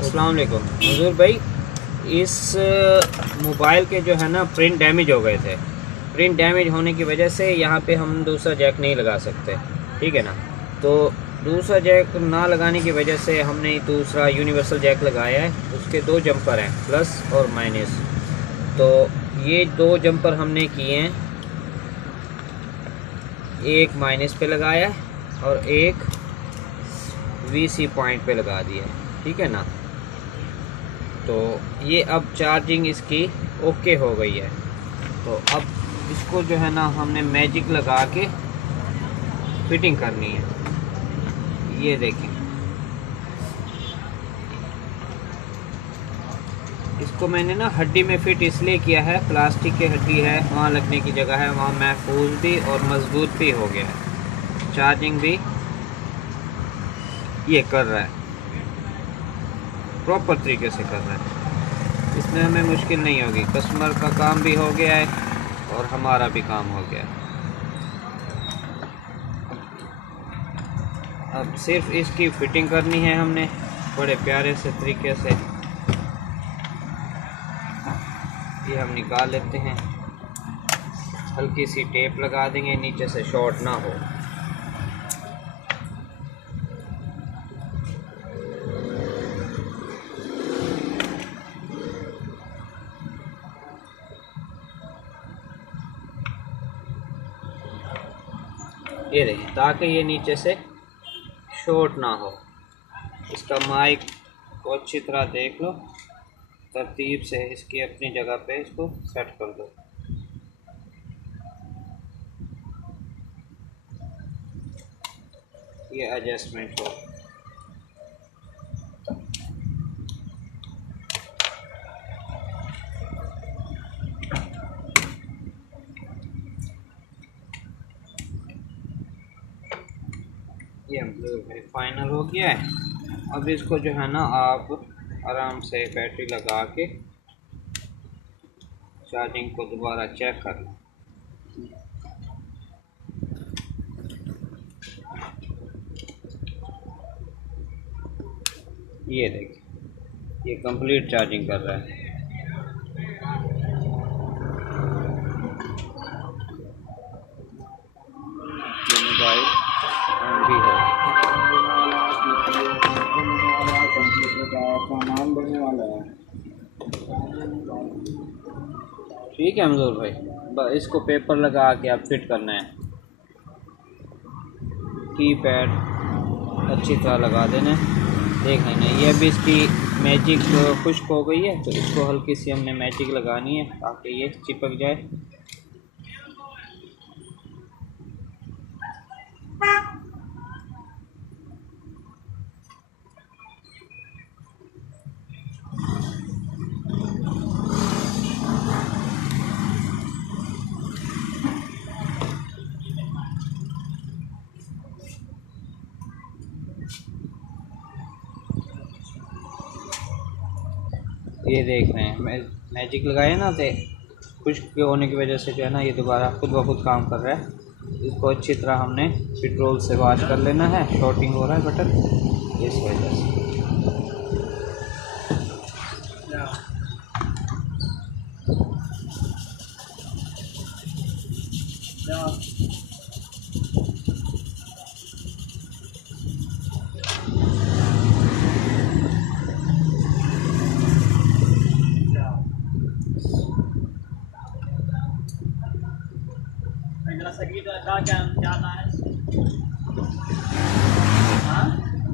अस्सलाम वालेकुम हुजूर भाई। इस मोबाइल के जो है ना प्रिंट डैमेज हो गए थे। प्रिंट डैमेज होने की वजह से यहाँ पे हम दूसरा जैक नहीं लगा सकते, ठीक है ना। तो दूसरा जैक ना लगाने की वजह से हमने दूसरा यूनिवर्सल जैक लगाया है। उसके दो जंपर हैं, प्लस और माइनस। तो ये दो जंपर हमने किए हैं, एक माइनस पे लगाया है और एक वीसी पॉइंट पे लगा दिया है, ठीक है ना। तो ये अब चार्जिंग इसकी ओके हो गई है। तो अब इसको जो है ना हमने मैजिक लगा के फिटिंग करनी है। ये देखें, इसको मैंने ना हड्डी में फिट इसलिए किया है, प्लास्टिक की हड्डी है, वहाँ लगने की जगह है, वहाँ महफूज भी और मजबूत भी हो गया है। चार्जिंग भी ये कर रहा है, प्रॉपर तरीके से कर रहा है। इसमें हमें मुश्किल नहीं होगी, कस्टमर का काम भी हो गया है और हमारा भी काम हो गया है। अब सिर्फ इसकी फिटिंग करनी है हमने बड़े प्यारे से तरीके से। ये हम निकाल लेते हैं, हल्की सी टेप लगा देंगे नीचे से शॉर्ट ना हो। ये देखिए, ताकि ये नीचे से शॉर्ट ना हो। इसका माइक को अच्छी तरह देख लो, तरतीब से इसकी अपनी जगह पे इसको सेट कर दो। ये एडजस्टमेंट हो। ये फाइनल हो गया है। अब इसको जो है ना आप आराम से बैटरी लगा के चार्जिंग को दोबारा चेक कर लें। ये देखिए, ये कंप्लीट चार्जिंग कर रहा है। ये मोबाइल ऑन भी है। सामान बनने वाला है। ठीक है मजदूर भाई, बस इसको पेपर लगा के आप फिट करना है। की पैड अच्छी तरह लगा देना है। देख लेना, ये अभी इसकी मैजिक खुश्क हो गई है, तो इसको हल्की सी हमने मैजिक लगानी है ताकि ये चिपक जाए। ये देख रहे हैं, मैजिक लगाए ना, तो खुश्क होने की वजह से जो है ना ये दोबारा खुद ब खुद काम कर रहा है। इसको अच्छी तरह हमने पेट्रोल से वॉश कर लेना है। शॉर्टिंग हो रहा है बटन, इस वजह से।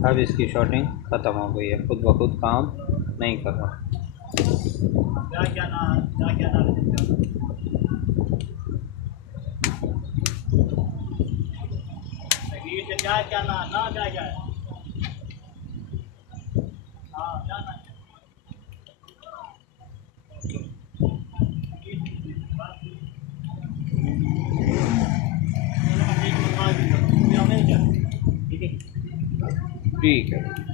अब इसकी शॉर्टिंग ख़त्म हो गई है, खुद ब खुद काम नहीं कर रहा। ठीक है।